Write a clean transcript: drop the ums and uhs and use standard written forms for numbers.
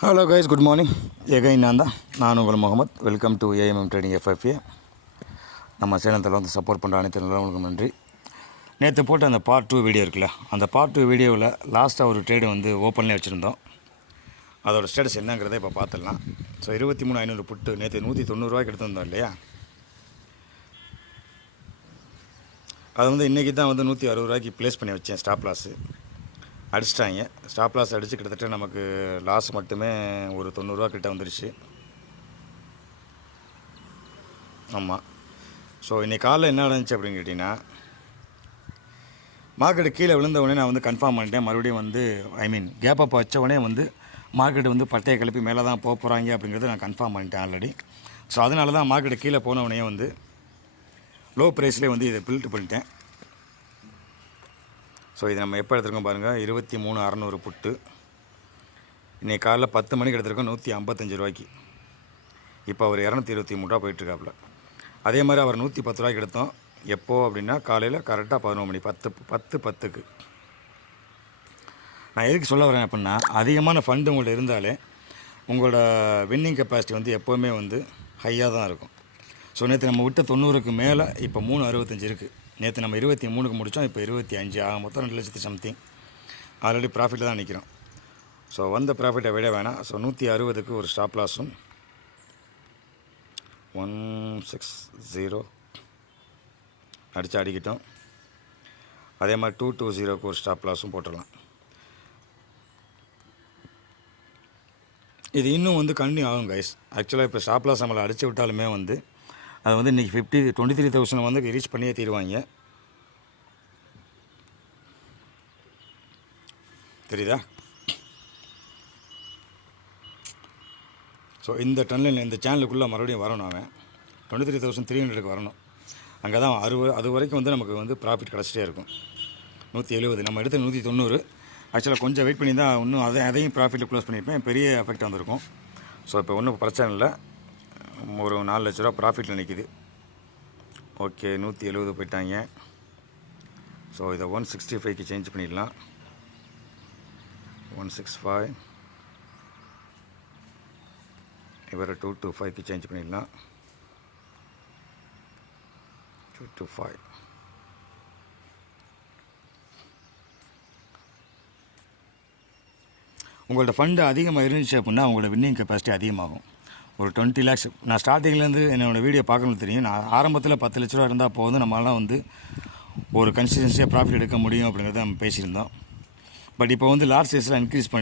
Hello guys, good morning. Again நான் உங்கள் Mohammed. Welcome to AMM trading FFA. நம்ம சேனத்தில் வந்து சப்போர்ட் பண்ணுற அனைத்து நல்லவங்களுக்கும் நன்றி. நேற்று போட்ட அந்த பார்ட் 2 வீடியோ இருக்குல்ல, அந்த பார்ட் 2 வீடியோவில் லாஸ்ட்டாக ஒரு ட்ரேடு வந்து ஓப்பன்லேயே வச்சுருந்தோம். அதோடய ஸ்டேட்டஸ் என்னங்கிறத இப்போ பார்த்துடலாம். ஸோ 23,500 புட்டு நேற்று 190 எடுத்துருந்தோம் இல்லையா, அதை வந்து இன்றைக்கி தான் வந்து 160 ப்ளேஸ் பண்ணி வச்சேன். ஸ்டாப் லாஸு அடிச்சிட்டாங்க. ஸ்டாப் லாஸ் அடித்து கிட்டத்தட்ட நமக்கு லாஸ் மட்டுமே ஒரு 90 கிட்ட வந்துருச்சு. ஆமாம். ஸோ இன்றைக்கி காலையில் என்ன நடந்துச்சு அப்படின்னு கேட்டிங்கன்னா, மார்க்கெட்டு கீழே விழுந்த உடனே நான் வந்து கன்ஃபார்ம் பண்ணிட்டேன். மறுபடியும் வந்து கேப் அப் வச்ச உடனே வந்து மார்க்கெட்டு வந்து பட்டையை கிளப்பி மேலே தான் போக போகிறாங்க அப்படிங்கிறத நான் கன்ஃபார்ம் பண்ணிட்டேன் ஆல்ரெடி. ஸோ அதனால தான் மார்க்கெட்டு கீழே போனவுடனே வந்து லோ ப்ரைஸ்லேயே வந்து இதை பில்ட் பண்ணிட்டேன். ஸோ இது நம்ம எப்போ எடுத்துருக்கோம் பாருங்கள், 23,600 புட்டு. இன்றைக்கி காலையில் 10 மணிக்கு எடுத்துருக்கோம் 155 இப்போ அவர் 223 போயிட்டுருக்காப்புல. அதே மாதிரி அவர் 110 எடுத்தோம். எப்போது அப்படின்னா காலையில் கரெக்டாக 11 மணி 10:10. நான் எதுக்கு சொல்ல வரேன் அப்படின்னா, அதிகமான ஃபண்டு உங்கள்கிட்ட இருந்தாலே உங்களோட வின்னிங் கெப்பாசிட்டி வந்து எப்போவுமே வந்து ஹையாக தான் இருக்கும். ஸோ நேற்று நம்ம விட்ட 90க்கு மேலே இப்போ 365 இருக்குது. நேற்று நம்ம 23க்கு முடித்தோம், இப்போ 25 மொத்தம் 2 லட்சத்து சம்திங் ஆல்ரெடி ப்ராஃபிட்டில் தான் நிற்கிறோம். ஸோ வந்த ப்ராஃபிட்டை விட வேணாம். ஸோ 160க்கு ஒரு ஸ்டாப் லாஸும் 160 அடிக்கிட்டோம். அதே மாதிரி 220க்கு ஒரு ஸ்டாப் லாஸும் போட்டுடலாம். இது இன்னும் வந்து கண்டினியூ ஆகும் கைஸ். ஆக்சுவலாக இப்போ ஸ்டாப் லாஸ் நம்மளை அடித்து விட்டாலுமே வந்து அது வந்து இன்றைக்கி 23,000 வந்து ரீச் பண்ணியே தீருவாங்க. தெரியுதா? ஸோ இந்த டன்னில் இந்த சேனலுக்குள்ளே மறுபடியும் வரணும். அவன் 23,300க்கு வரணும். அங்கே தான் அது வரைக்கும் வந்து நமக்கு வந்து ப்ராஃபிட் கிடச்சிட்டே இருக்கும். 170 நம்ம எடுத்து 190. ஆக்சுவலாக கொஞ்சம் வெயிட் பண்ணி தான் இன்னும் அதையும் ப்ராஃபிட்டில் க்ளோஸ் பண்ணியிருப்பேன். பெரிய எஃபெக்ட் வந்திருக்கும். ஸோ இப்போ ஒன்றும் பிரச்சனை இல்லை. ஒரு 4 லட்ச ரூபா ப்ராஃபிட்டில் நிற்கிது. ஓகே, 170 போயிட்டாங்க. ஸோ இதை 165க்கு சேஞ்ச் பண்ணிடலாம். 165 இவரை 225க்கு சேஞ்ச் பண்ணிடலாம். 225 உங்கள்ட்ட ஃபண்டு அதிகமாக இருந்துச்சு அப்படின்னா உங்களோட வின்னிங் கெப்பாசிட்டி அதிகமாகும். ஒரு 20 lakhs. நான் ஸ்டார்டிங்லேருந்து என்னோடய வீடியோ பார்க்கணும்னு தெரியும். நான் ஆரம்பத்தில் 10 லட்ச ரூபா இருந்தால் போதும், நம்மளால் வந்து ஒரு கன்சிஸ்டன்சியாக ப்ராஃபிட் எடுக்க முடியும் அப்படிங்கிறத நம்ம பேசியிருந்தோம். பட் இப்போ வந்து லார்ஜ் சைஸில் இன்க்ரீஸ் பண்ணி